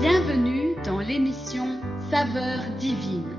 Bienvenue dans l'émission Saveurs divines.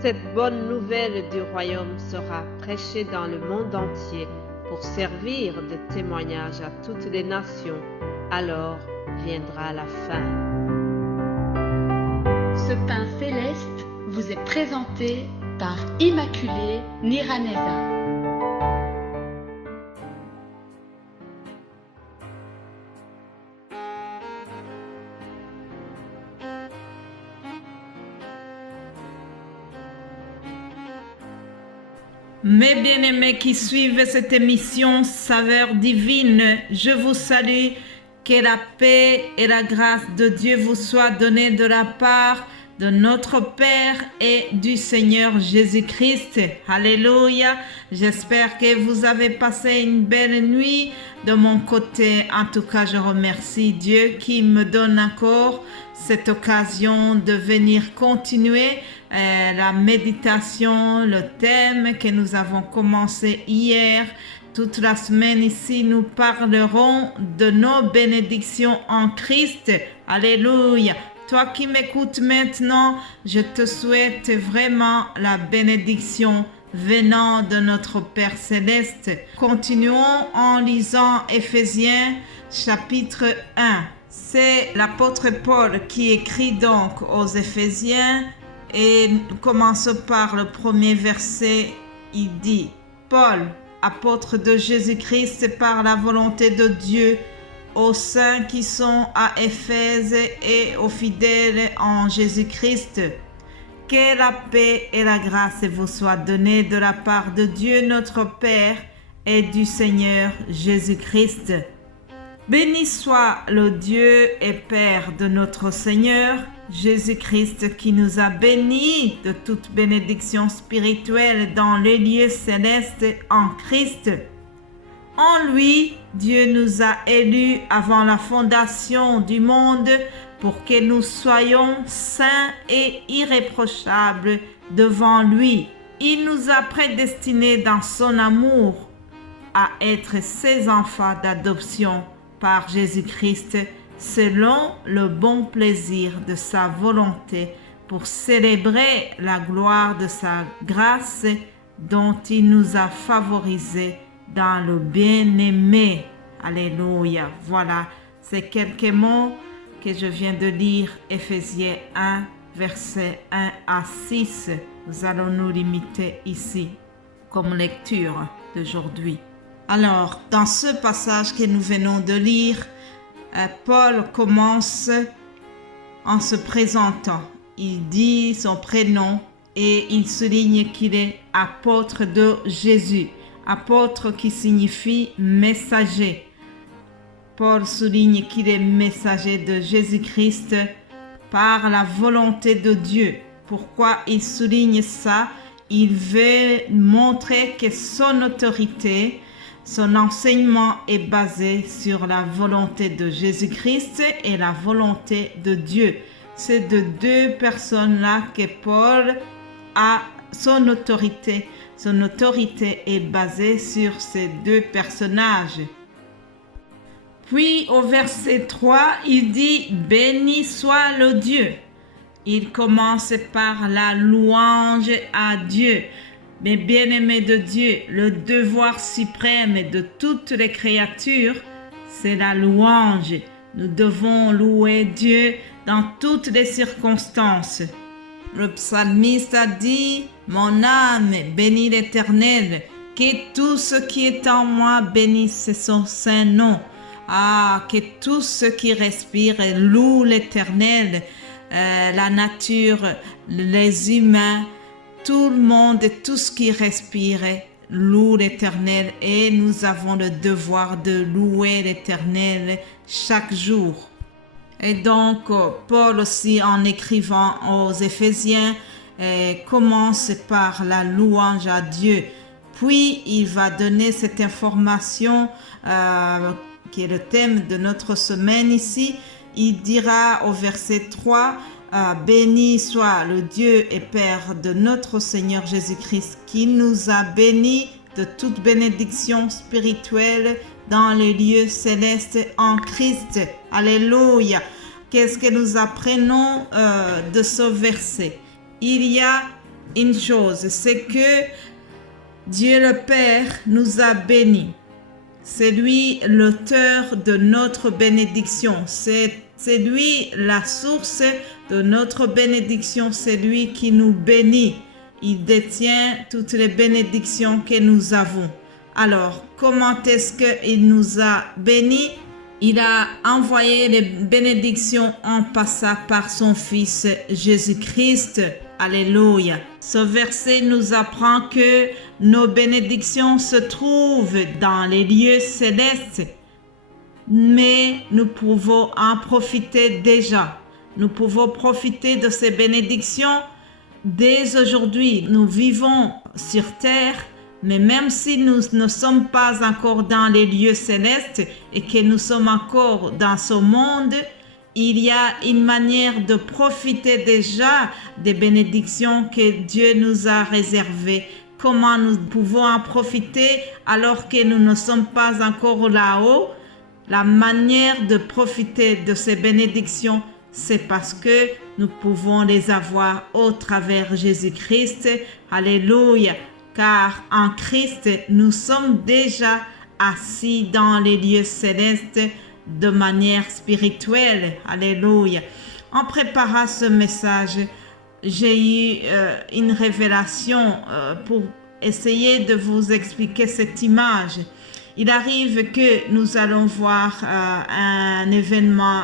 Cette bonne nouvelle du royaume sera prêchée dans le monde entier pour servir de témoignage à toutes les nations. Alors viendra la fin. Ce pain céleste vous est présenté par Immaculée Niraneza. Mes bien-aimés qui suivent cette émission Saveurs divines, je vous salue. Que la paix et la grâce de Dieu vous soient données de la part de notre Père et du Seigneur Jésus-Christ. Alléluia. J'espère que vous avez passé une belle nuit. De mon côté, en tout cas, je remercie Dieu qui me donne encore cette occasion de venir continuer la méditation, le thème que nous avons commencé hier. Toute la semaine ici, nous parlerons de nos bénédictions en Christ. Alléluia. Toi qui m'écoutes maintenant, je te souhaite vraiment la bénédiction venant de notre Père Céleste. Continuons en lisant Éphésiens chapitre 1. C'est l'apôtre Paul qui écrit donc aux Éphésiens et commence par le premier verset. Il dit: Paul, apôtre de Jésus-Christ par la volonté de Dieu, aux saints qui sont à Éphèse et aux fidèles en Jésus-Christ, que la paix et la grâce vous soient données de la part de Dieu notre Père et du Seigneur Jésus-Christ. Béni soit le Dieu et Père de notre Seigneur Jésus-Christ qui nous a bénis de toute bénédiction spirituelle dans les lieux célestes en Christ. En lui, Dieu nous a élus avant la fondation du monde pour que nous soyons saints et irréprochables devant lui. Il nous a prédestinés dans son amour à être ses enfants d'adoption par Jésus-Christ, selon le bon plaisir de sa volonté, pour célébrer la gloire de sa grâce dont il nous a favorisés dans le bien-aimé. Alléluia. Voilà, c'est quelques mots que je viens de lire, Éphésiens 1, versets 1 à 6. Nous allons nous limiter ici comme lecture d'aujourd'hui. Alors, dans ce passage que nous venons de lire, Paul commence en se présentant. Il dit son prénom et il souligne qu'il est apôtre de Jésus. Apôtre qui signifie messager. Paul souligne qu'il est messager de Jésus-Christ par la volonté de Dieu. Pourquoi il souligne ça? Il veut montrer que son autorité, son enseignement est basé sur la volonté de Jésus-Christ et la volonté de Dieu. C'est de deux personnes-là que Paul a son autorité. Son autorité est basée sur ces deux personnages. Puis au verset 3, il dit « Béni soit le Dieu ». Il commence par la louange à Dieu. Mais bien-aimés de Dieu, le devoir suprême de toutes les créatures, c'est la louange. Nous devons louer Dieu dans toutes les circonstances. Le psalmiste a dit « Mon âme bénit l'Éternel, que tout ce qui est en moi bénisse son saint nom. » Ah, que tout ce qui respire loue l'Éternel, la nature, les humains, tout le monde, tout ce qui respire loue l'Éternel et nous avons le devoir de louer l'Éternel chaque jour. Et donc, Paul aussi, en écrivant aux Éphésiens, commence par la louange à Dieu. Puis, il va donner cette information qui est le thème de notre semaine ici. Il dira au verset 3, béni soit le Dieu et Père de notre Seigneur Jésus-Christ qui nous a bénis de toute bénédiction spirituelle dans les lieux célestes en Christ. Alléluia. qu'est-ce que nous apprenons de ce verset? Il y a une chose, c'est que Dieu le Père nous a bénis. C'est lui l'auteur de notre bénédiction. C'est lui la source de notre bénédiction. C'est lui qui nous bénit. Il détient toutes les bénédictions que nous avons. Alors, comment est-ce qu'il nous a bénis? Il a envoyé les bénédictions en passant par son Fils Jésus-Christ. Alléluia. Ce verset nous apprend que nos bénédictions se trouvent dans les lieux célestes, mais nous pouvons en profiter déjà. Nous pouvons profiter de ces bénédictions dès aujourd'hui. Nous vivons sur terre, mais même si nous ne sommes pas encore dans les lieux célestes et que nous sommes encore dans ce monde, il y a une manière de profiter déjà des bénédictions que Dieu nous a réservées. Comment nous pouvons en profiter alors que nous ne sommes pas encore là-haut? La manière de profiter de ces bénédictions, c'est parce que nous pouvons les avoir au travers Jésus-Christ. Alléluia. Car en Christ, nous sommes déjà assis dans les lieux célestes de manière spirituelle. Alléluia. En préparant ce message, j'ai eu une révélation pour essayer de vous expliquer cette image. Il arrive que nous allons voir un événement.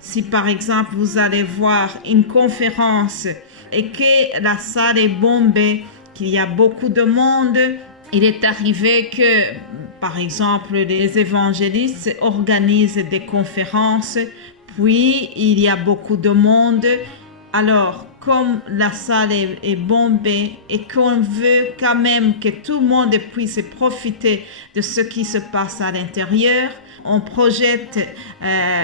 Si par exemple vous allez voir une conférence et que la salle est bombée, qu'il y a beaucoup de monde, il est arrivé que, par exemple, les évangélistes organisent des conférences, puis il y a beaucoup de monde. Alors, comme la salle est bombée et qu'on veut quand même que tout le monde puisse profiter de ce qui se passe à l'intérieur, on projette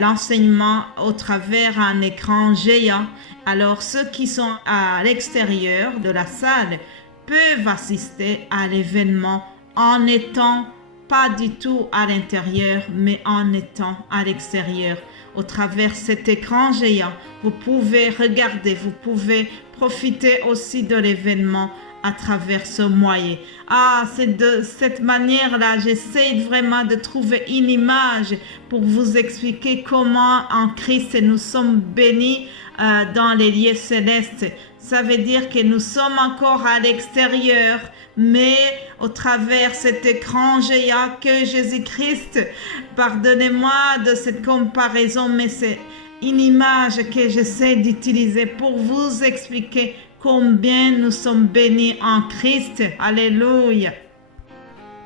l'enseignement au travers un écran géant. Alors, ceux qui sont à l'extérieur de la salle peuvent assister à l'événement en n'étant pas du tout à l'intérieur, mais en étant à l'extérieur. Au travers cet écran géant, vous pouvez regarder, vous pouvez profiter aussi de l'événement à travers ce moyen. C'est de cette manière-là, j'essaie vraiment de trouver une image pour vous expliquer comment en Christ nous sommes bénis dans les lieux célestes. Ça veut dire que nous sommes encore à l'extérieur, mais au travers cet écran géant que Jésus-Christ, pardonnez-moi de cette comparaison, mais c'est une image que j'essaie d'utiliser pour vous expliquer combien nous sommes bénis en Christ. Alléluia.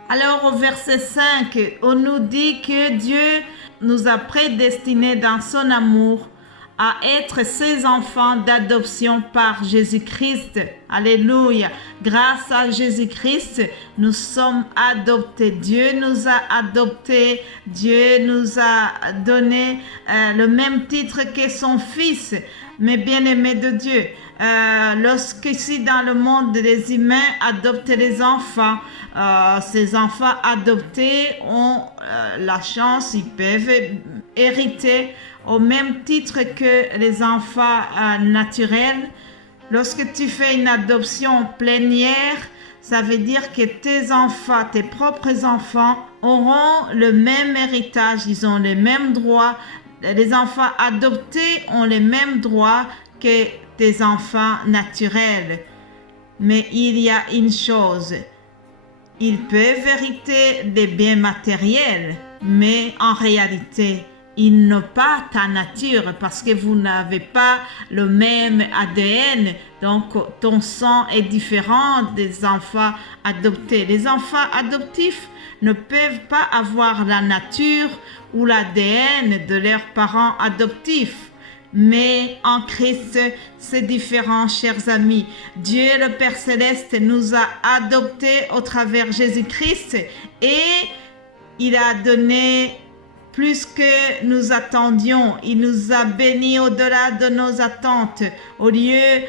Alors au verset 5, on nous dit que Dieu nous a prédestinés dans son amour à être ses enfants d'adoption par Jésus-Christ. Alléluia. Grâce à Jésus-Christ, nous sommes adoptés. Dieu nous a adoptés. Dieu nous a donné le même titre que son Fils, mais bien-aimé de Dieu. Lorsqu'ici dans le monde, les humains adoptent les enfants, ces enfants adoptés ont la chance, ils peuvent hériter au même titre que les enfants naturels. Lorsque tu fais une adoption plénière, ça veut dire que tes enfants, tes propres enfants, auront le même héritage, ils ont les mêmes droits. Les enfants adoptés ont les mêmes droits que tes enfants naturels. Mais il y a une chose, ils peuvent hériter des biens matériels, mais en réalité, ils n'ont pas ta nature parce que vous n'avez pas le même ADN. Donc, ton sang est différent des enfants adoptés. Les enfants adoptifs ne peuvent pas avoir la nature ou l'ADN de leurs parents adoptifs. Mais en Christ, c'est différent, chers amis. Dieu, le Père Céleste, nous a adoptés au travers Jésus-Christ et il a donné plus que nous attendions. Il nous a bénis au-delà de nos attentes. Au lieu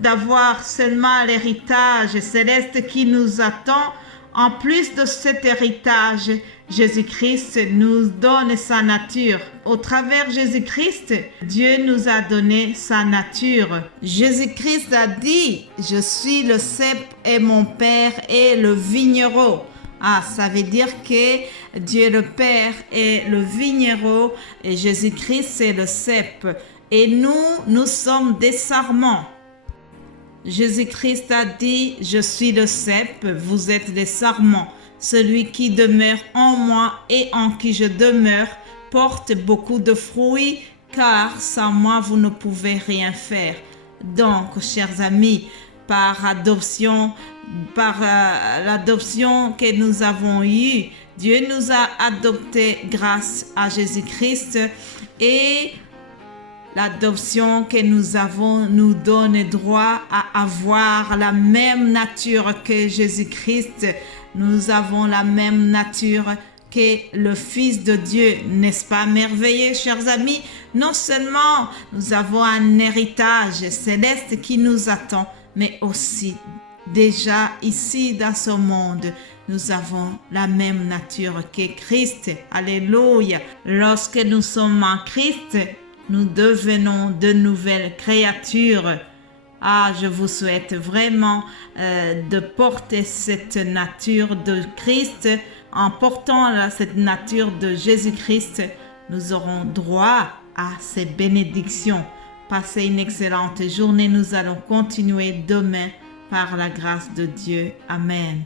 d'avoir seulement l'héritage céleste qui nous attend, En plus de cet héritage, Jésus-Christ nous donne sa nature. Au travers Jésus-Christ, Dieu nous a donné sa nature. Jésus-Christ a dit, je suis le cep et mon Père est le vigneron. Ça veut dire que Dieu le Père est le vigneron et Jésus-Christ c'est le cep. Et nous sommes des sarments. Jésus-Christ a dit, je suis le cep, vous êtes des sarments. Celui qui demeure en moi et en qui je demeure porte beaucoup de fruits, car sans moi vous ne pouvez rien faire. Donc, chers amis, par l'adoption que nous avons eue, Dieu nous a adoptés grâce à Jésus-Christ et l'adoption que nous avons nous donne droit à avoir la même nature que Jésus-Christ. Nous avons la même nature que le Fils de Dieu. N'est-ce pas merveilleux, chers amis? Non seulement nous avons un héritage céleste qui nous attend, mais aussi déjà ici dans ce monde, nous avons la même nature que Christ. Alléluia. Lorsque nous sommes en Christ, nous devenons de nouvelles créatures. Je vous souhaite vraiment de porter cette nature de Christ. En portant cette nature de Jésus-Christ, nous aurons droit à ces bénédictions. Passez une excellente journée. Nous allons continuer demain par la grâce de Dieu. Amen.